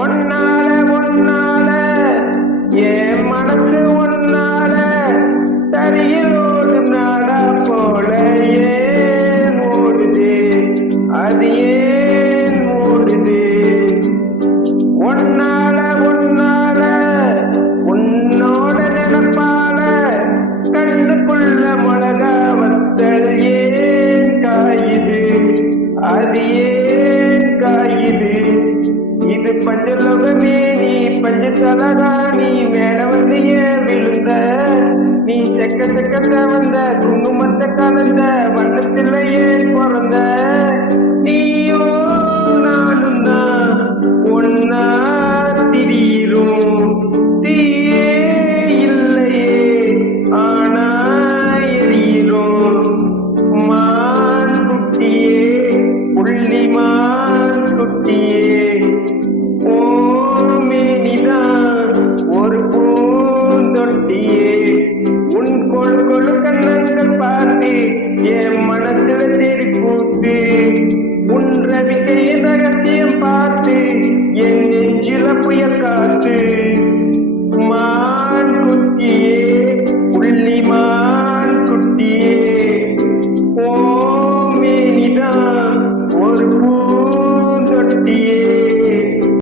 ஒன்னால ஒன்னால என் மனசு ஒன்னால தரையில் ஓடும் நாடா போல ஏன் ஓடுது, அது ஏன் ஓடுது? ஒன்னால ஒன்னால உன்னோட நினைப்பால கண்ணுக்குள்ள மிளகா வத்தல் ஏன் காயுது, அது ஏன் காயுது? இது பஞ்சலோகமே நீ பஞ்சத்தலகா, நீ மேல வந்து ஏன் விழுந்த? நீ செக்க செக்கத்த வந்த குங்குமத்த கலந்த வண்ணத்துல ஏன் பிறந்த? நீயோ நானும் தான் ஒன்னா